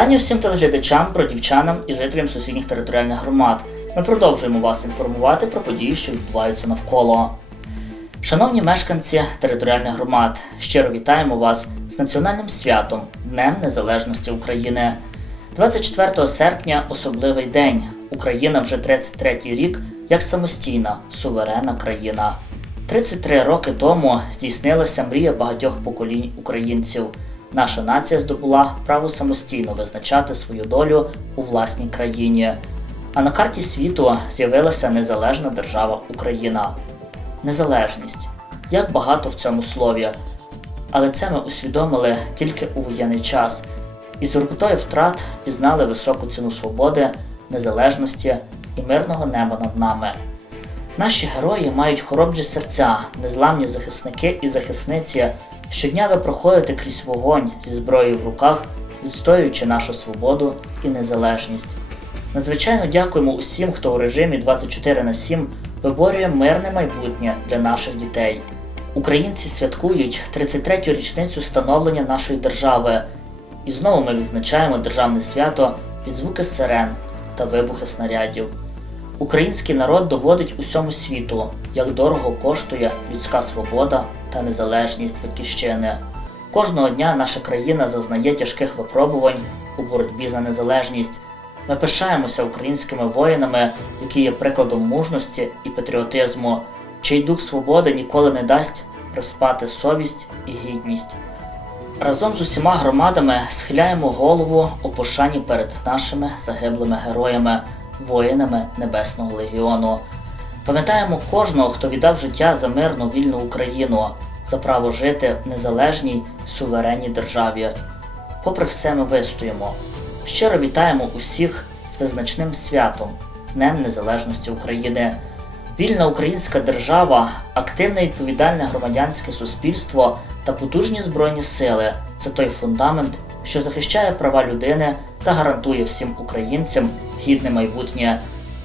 Вітання всім телеглядачам, бродівчанам і жителям сусідніх територіальних громад. Ми продовжуємо вас інформувати про події, що відбуваються навколо. Шановні мешканці територіальних громад, щиро вітаємо вас з національним святом Днем Незалежності України. 24 серпня особливий день. Україна вже 33-й рік як самостійна, суверенна країна. 33 роки тому здійснилася мрія багатьох поколінь українців. Наша нація здобула право самостійно визначати свою долю у власній країні. А на карті світу з'явилася незалежна держава Україна. Незалежність. Як багато в цьому слові. Але це ми усвідомили тільки у воєнний час і з гуркотою втрат пізнали високу ціну свободи, незалежності і мирного неба над нами. Наші герої мають хоробрі серця, незламні захисники і захисниці. Щодня ви проходите крізь вогонь зі зброєю в руках, відстоюючи нашу свободу і незалежність. Надзвичайно дякуємо усім, хто у режимі 24 на 7 виборює мирне майбутнє для наших дітей. Українці святкують 33-ю річницю становлення нашої держави, і знову ми відзначаємо державне свято під звуки сирен та вибухи снарядів. Український народ доводить усьому світу, як дорого коштує людська свобода та незалежність батьківщини. Кожного дня наша країна зазнає тяжких випробувань у боротьбі за незалежність. Ми пишаємося українськими воїнами, які є прикладом мужності і патріотизму, чий дух свободи ніколи не дасть приспати совість і гідність. Разом з усіма громадами схиляємо голову у пошані перед нашими загиблими героями, воїнами Небесного Легіону. Пам'ятаємо кожного, хто віддав життя за мирну вільну Україну, за право жити в незалежній суверенній державі. Попри все, ми вистоїмо. Щиро вітаємо усіх з визначним святом Днем Незалежності України. Вільна українська держава, активне відповідальне громадянське суспільство та потужні збройні сили це той фундамент, що захищає права людини та гарантує всім українцям гідне майбутнє.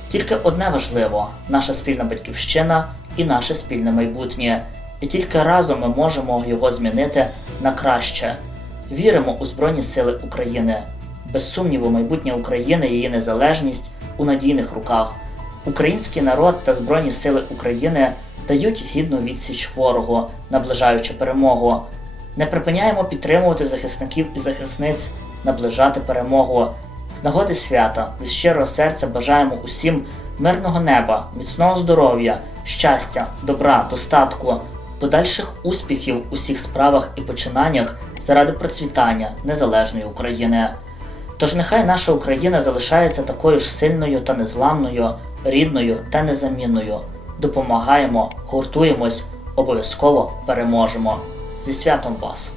Тільки одне важливо наша спільна батьківщина і наше спільне майбутнє. І тільки разом ми можемо його змінити на краще. Віримо у Збройні Сили України. Без сумніву, майбутнє України її незалежність у надійних руках. Український народ та Збройні Сили України дають гідну відсіч ворогу, наближаючи перемогу. Не припиняємо підтримувати захисників і захисниць, наближати перемогу. З нагоди свята від щирого серця бажаємо усім мирного неба, міцного здоров'я, щастя, добра, достатку, подальших успіхів у всіх справах і починаннях заради процвітання незалежної України. Тож нехай наша Україна залишається такою ж сильною та незламною, рідною та незамінною. Допомагаємо, гуртуємось, обов'язково переможемо. Зі святом вас!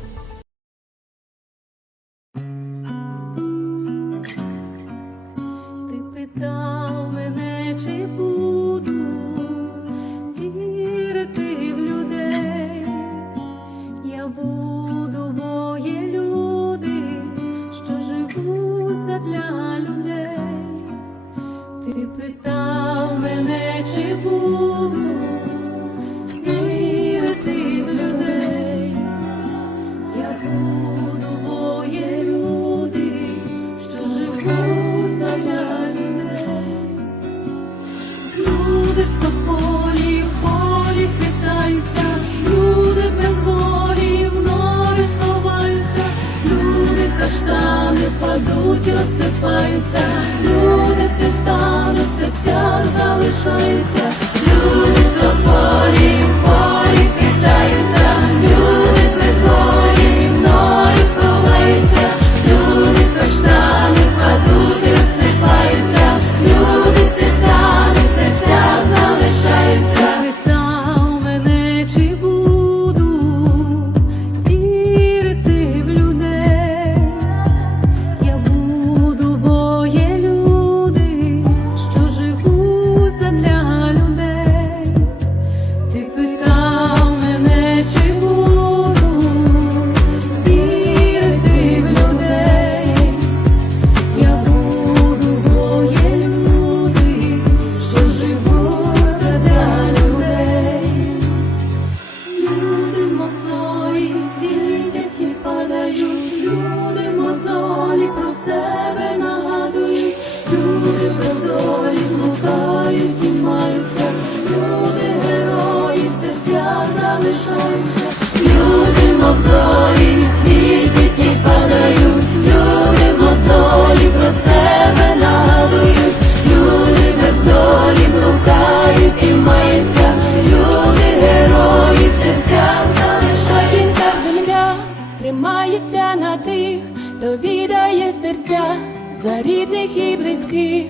За рідних і близьких.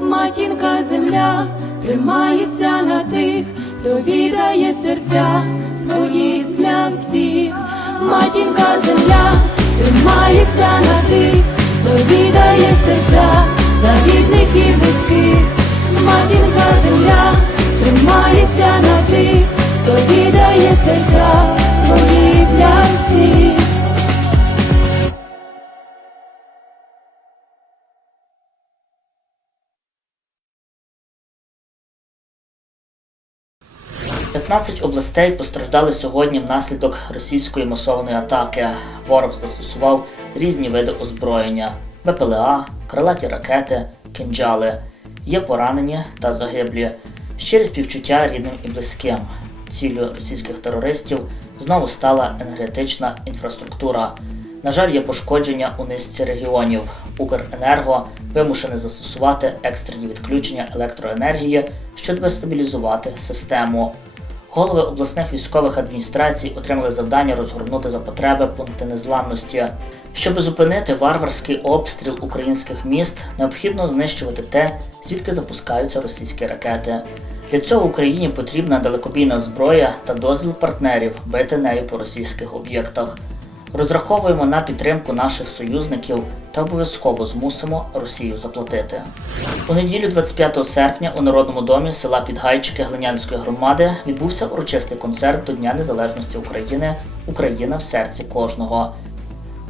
Матінка земля тримається на тих, хто віддає серця свої для всіх. Матінка земля тримається на тих, хто віддає серця за рідних і близьких. Матінка земля тримається на тих, хто віддає серця свої для всіх. – 15 областей постраждали сьогодні внаслідок російської масованої атаки. Ворог застосував різні види озброєння: БПЛА, крилаті ракети, кинджали. Є поранені та загиблі. Щирі співчуття рідним і близьким. Ціллю російських терористів знову стала енергетична інфраструктура. На жаль, є пошкодження у низці регіонів. Укренерго вимушене застосувати екстрені відключення електроенергії, щоб стабілізувати систему. Голови обласних військових адміністрацій отримали завдання розгорнути за потреби пункти незламності. Щоб зупинити варварський обстріл українських міст, необхідно знищувати те, звідки запускаються російські ракети. Для цього Україні потрібна далекобійна зброя та дозвіл партнерів бити нею по російських об'єктах. Розраховуємо на підтримку наших союзників та обов'язково змусимо Росію заплатити. У неділю 25 серпня у Народному домі села Підгайчики Глинянської громади відбувся урочистий концерт до Дня Незалежності України Україна в серці кожного.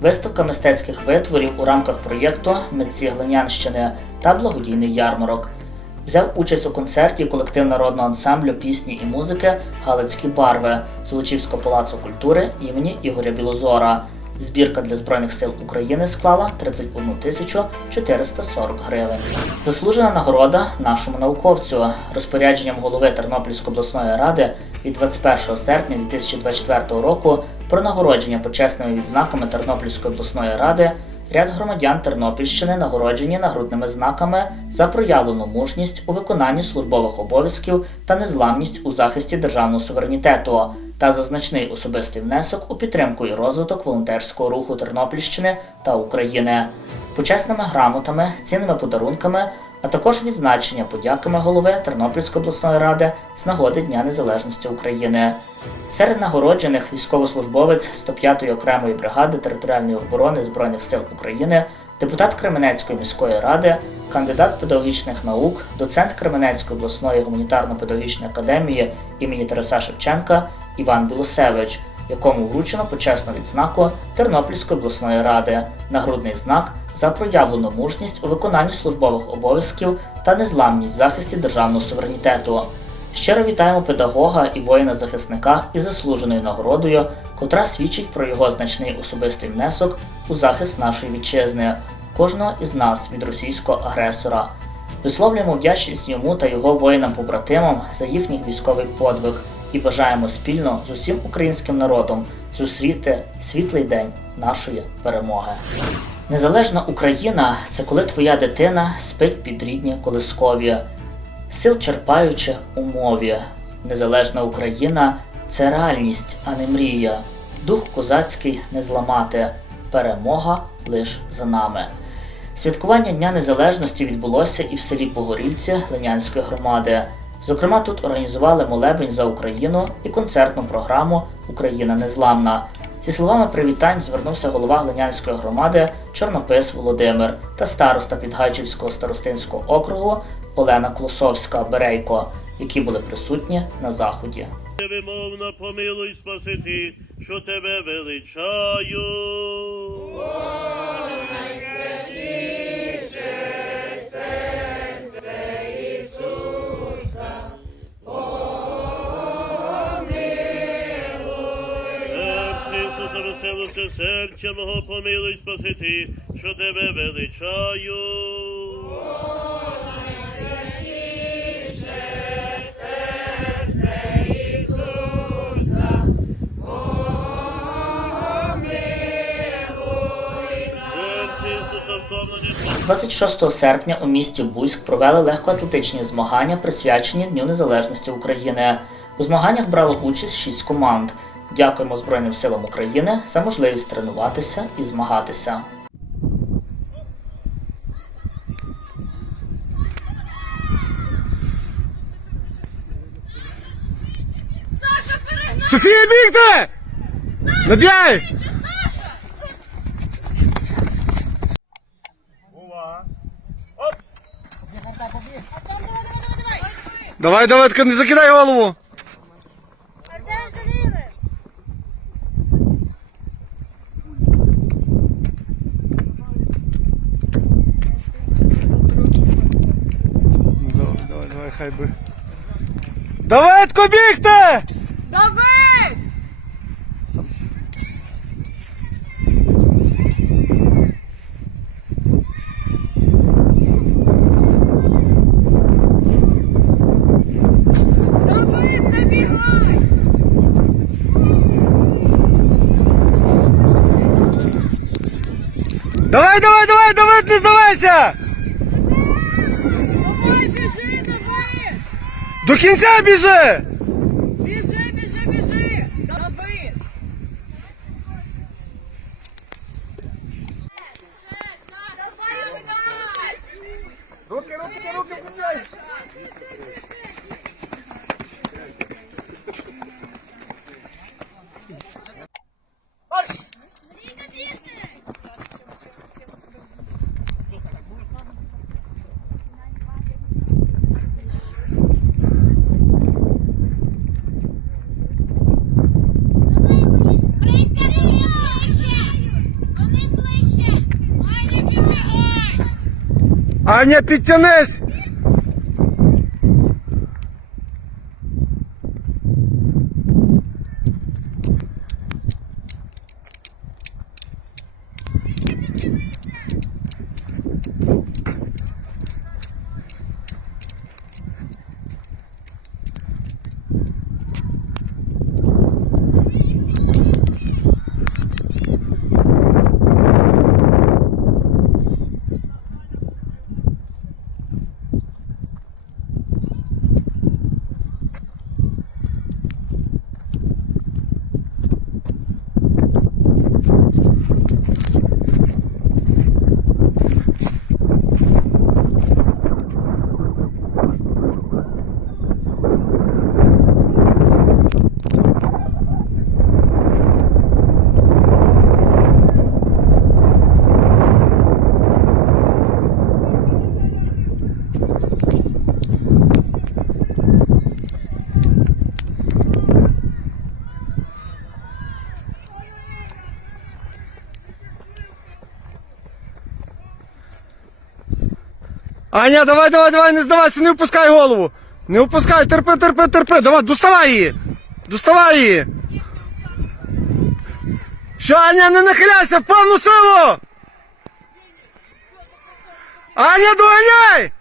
Виставка мистецьких витворів у рамках проєкту Митці Глинянщини та благодійний ярмарок. Взяв участь у концерті колектив народного ансамблю пісні і музики Галицькі барви Золочівського палацу культури імені Ігоря Білозора. Збірка для Збройних сил України склала 31 тисячу 440 гривень. Заслужена нагорода нашому науковцю розпорядженням голови Тернопільської обласної ради від 21 серпня 2024 року про нагородження почесними відзнаками Тернопільської обласної ради Ряд громадян Тернопільщини нагороджені нагрудними знаками за проявлену мужність у виконанні службових обов'язків та незламність у захисті державного суверенітету та за значний особистий внесок у підтримку і розвиток волонтерського руху Тернопільщини та України, почесними грамотами, цінними подарунками, а також відзначення подяками голови Тернопільської обласної ради з нагоди Дня Незалежності України. Серед нагороджених військовослужбовець 105-ї окремої бригади територіальної оборони Збройних сил України, депутат Кременецької міської ради, кандидат педагогічних наук, доцент Кременецької обласної гуманітарно-педагогічної академії імені Тараса Шевченка Іван Білосевич, якому вручено почесну відзнаку Тернопільської обласної ради, нагрудний знак за проявлену мужність у виконанні службових обов'язків та незламність в захисті державного суверенітету. Щиро вітаємо педагога і воїна-захисника із заслуженою нагородою, котра свідчить про його значний особистий внесок у захист нашої вітчизни, кожного із нас від російського агресора. Висловлюємо вдячність йому та його воїнам-побратимам за їхній військовий подвиг і бажаємо спільно з усім українським народом зустріти світлий день нашої перемоги. Незалежна Україна це коли твоя дитина спить під рідні колискові сил черпаючи у мові. Незалежна Україна це реальність, а не мрія. Дух козацький не зламати. Перемога лиш за нами. Святкування Дня Незалежності відбулося і в селі Погорільці Ленянської громади. Зокрема, тут організували молебень за Україну і концертну програму Україна незламна. Зі словами привітань звернувся голова Глинянської громади Чорнопис Володимир та староста Підгайчівського старостинського округу Олена Клосовська Берейко, які були присутні на заході. Вимовно помилуй спасити, що тебе величаю. Веселося серця мого помилуй, спасити, що тебе величаю. О, серце Ісуса, 26 серпня у місті Буськ провели легкоатлетичні змагання, присвячені Дню Незалежності України. У змаганнях брало участь шість команд. Дякуємо Збройним силам України за можливість тренуватися і змагатися. Софія бігте! Набігай! Давай, давай, не закидай голову. Давай, давай, давай, хай би. Давидко, бігте! Давай! Давид! Давай, давай, давай, Давид, не здавайся! Давай, біжи, Давид! До кінця! Біжи, Аня, підтянись! Аня, давай, давай, давай, не здавайся, не опускай голову. Не опускай, терпи, терпи, терпи. Давай, доставай її. Доставай її. Що, Аня, не нахиляйся, в повну силу. Аня, доганяй!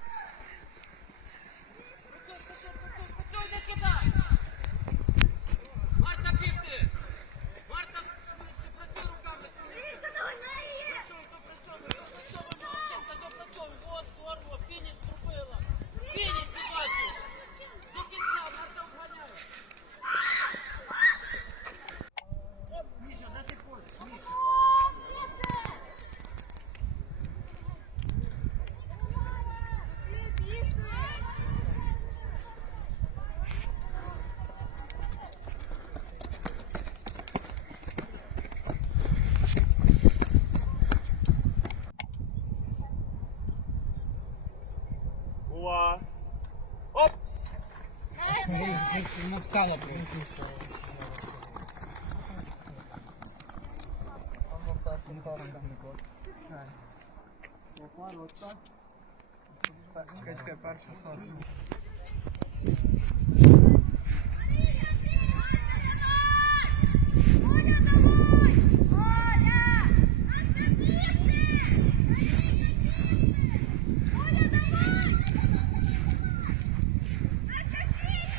Стало Чекай, чекай, перша сорта.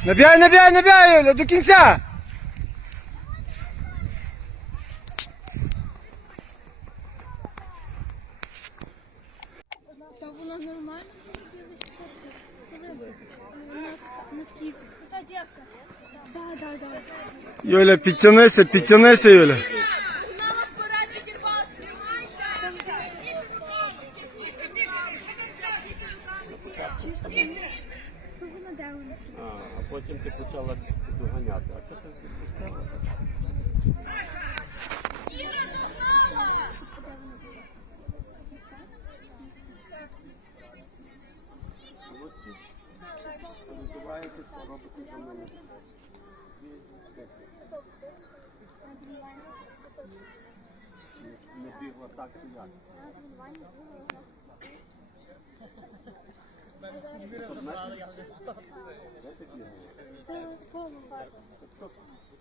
Набігай, набігай, набігай, Юля, до кінця. Та воно нормально дивишся. Юля, підтянися, підтянися, Юля. Не бігла так і як.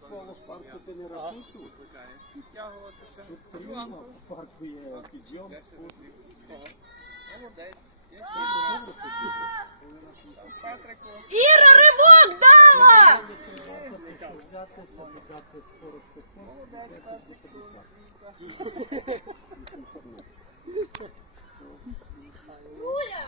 Коло парку ти не рахуй тут. Підтягуватися. Тут парку є підйом. Іра, ривок дала! Іра,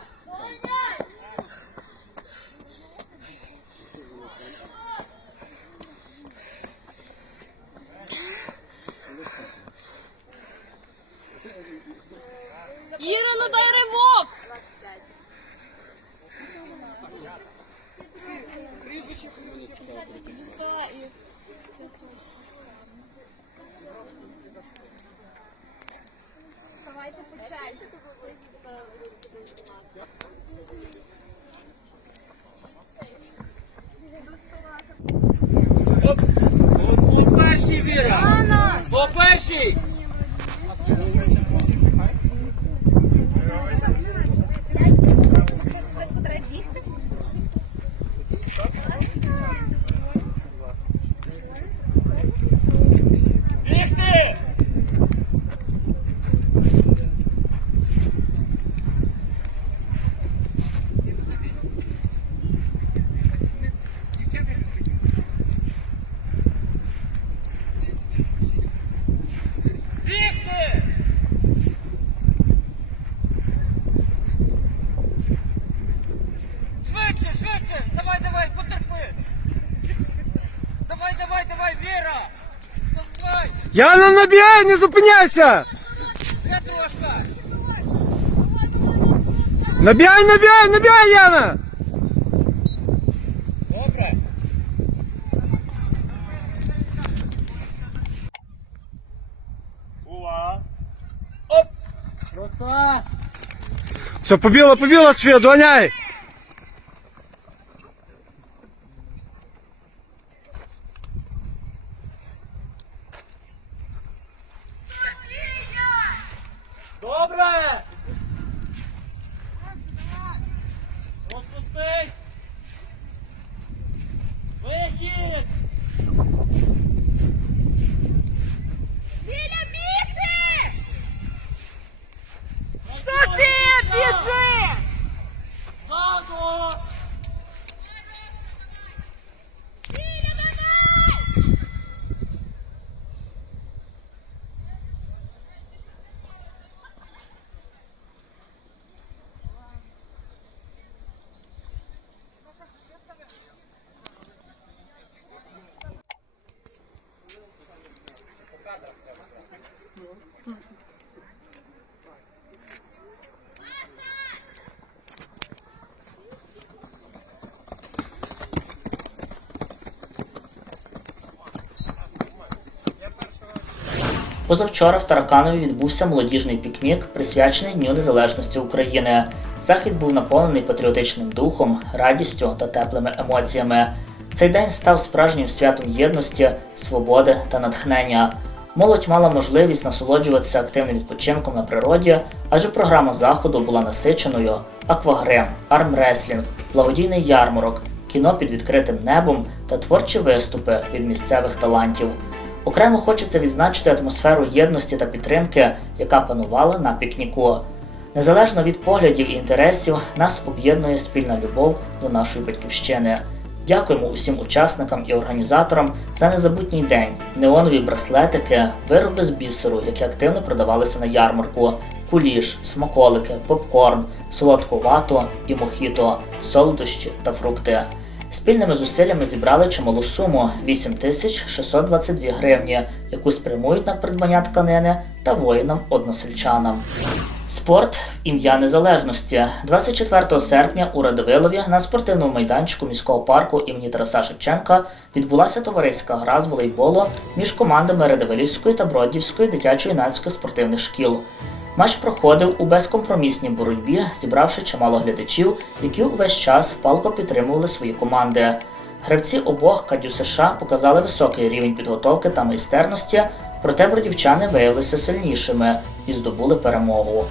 Яна, набігай, не зупиняйся! Ще трошки! Набігай, набігай, набігай, Яна! Добре! Увага! Оп! Краса! Все, побіла, побіла, Софія, доганяй! Позавчора в Тараканові відбувся молодіжний пікнік, присвячений Дню Незалежності України. Захід був наповнений патріотичним духом, радістю та теплими емоціями. Цей день став справжнім святом єдності, свободи та натхнення. Молодь мала можливість насолоджуватися активним відпочинком на природі, адже програма заходу була насиченою: аквагрим, армреслінг, благодійний ярмарок, кіно під відкритим небом та творчі виступи від місцевих талантів. Окремо хочеться відзначити атмосферу єдності та підтримки, яка панувала на пікніку. Незалежно від поглядів і інтересів, нас об'єднує спільна любов до нашої батьківщини. Дякуємо усім учасникам і організаторам за незабутній день, неонові браслетики, вироби з бісеру, які активно продавалися на ярмарку, куліш, смаколики, попкорн, солодку вату і мохіто, солодощі та фрукти. Спільними зусиллями зібрали чималу суму 8622 гривні, яку спрямують на придбання тканини та воїнам-односельчанам. Спорт в ім'я незалежності 24 серпня у Радивилові на спортивному майданчику міського парку імені Тараса Шевченка відбулася товариська гра з волейболу між командами Радивилівської та Бродівської дитячо-юнацької спортивних шкіл. Матч проходив у безкомпромісній боротьбі, зібравши чимало глядачів, які увесь час палко підтримували свої команди. Гравці обох Кадю США показали високий рівень підготовки та майстерності, проте бродівчани виявилися сильнішими і здобули перемогу.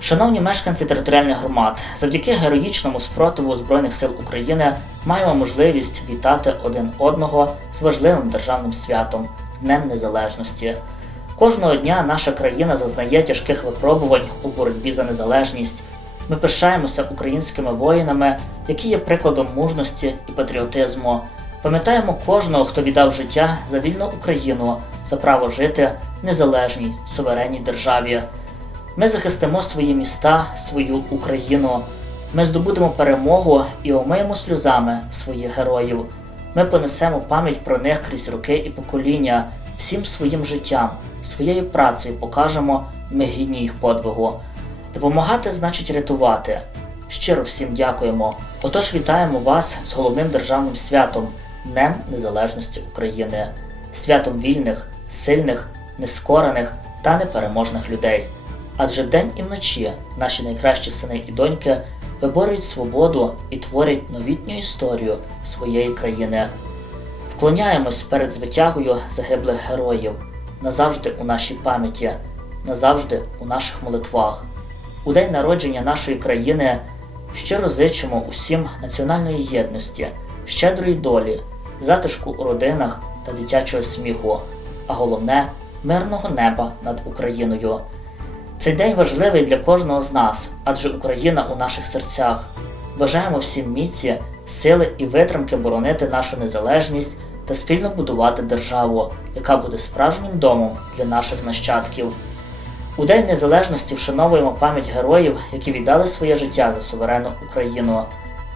Шановні мешканці територіальних громад, завдяки героїчному спротиву Збройних сил України маємо можливість вітати один одного з важливим державним святом Днем Незалежності. Кожного дня наша країна зазнає тяжких випробувань у боротьбі за незалежність. Ми пишаємося українськими воїнами, які є прикладом мужності і патріотизму. Пам'ятаємо кожного, хто віддав життя за вільну Україну, за право жити в незалежній суверенній державі. Ми захистимо свої міста, свою Україну. Ми здобудемо перемогу і омиємо сльозами своїх героїв. Ми понесемо пам'ять про них крізь роки і покоління, всім своїм життям, своєю працею покажемо, ми гідні їх подвигу. Допомагати значить рятувати. Щиро всім дякуємо. Отож вітаємо вас з головним державним святом Днем Незалежності України, святом вільних, сильних, нескорених та непереможних людей. Адже вдень і вночі наші найкращі сини і доньки виборюють свободу і творять новітню історію своєї країни. Вклоняємось перед звитягою загиблих героїв, назавжди у нашій пам'яті, назавжди у наших молитвах. У день народження нашої країни щиро зичимо усім національної єдності, щедрої долі, затишку у родинах та дитячого сміху, а головне мирного неба над Україною. Цей день важливий для кожного з нас, адже Україна у наших серцях. Бажаємо всім міці, сили і витримки боронити нашу незалежність та спільно будувати державу, яка буде справжнім домом для наших нащадків. У День Незалежності вшановуємо пам'ять героїв, які віддали своє життя за суверенну Україну.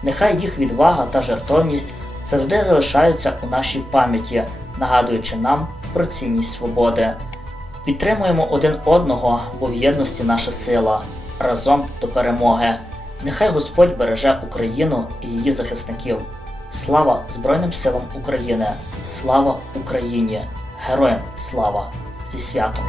Нехай їх відвага та жертовність завжди залишаються у нашій пам'яті, нагадуючи нам про цінність свободи. Підтримуємо один одного, бо в єдності наша сила. Разом до перемоги. Нехай Господь береже Україну і її захисників. Слава Збройним силам України! Слава Україні! Героям слава! Зі святом!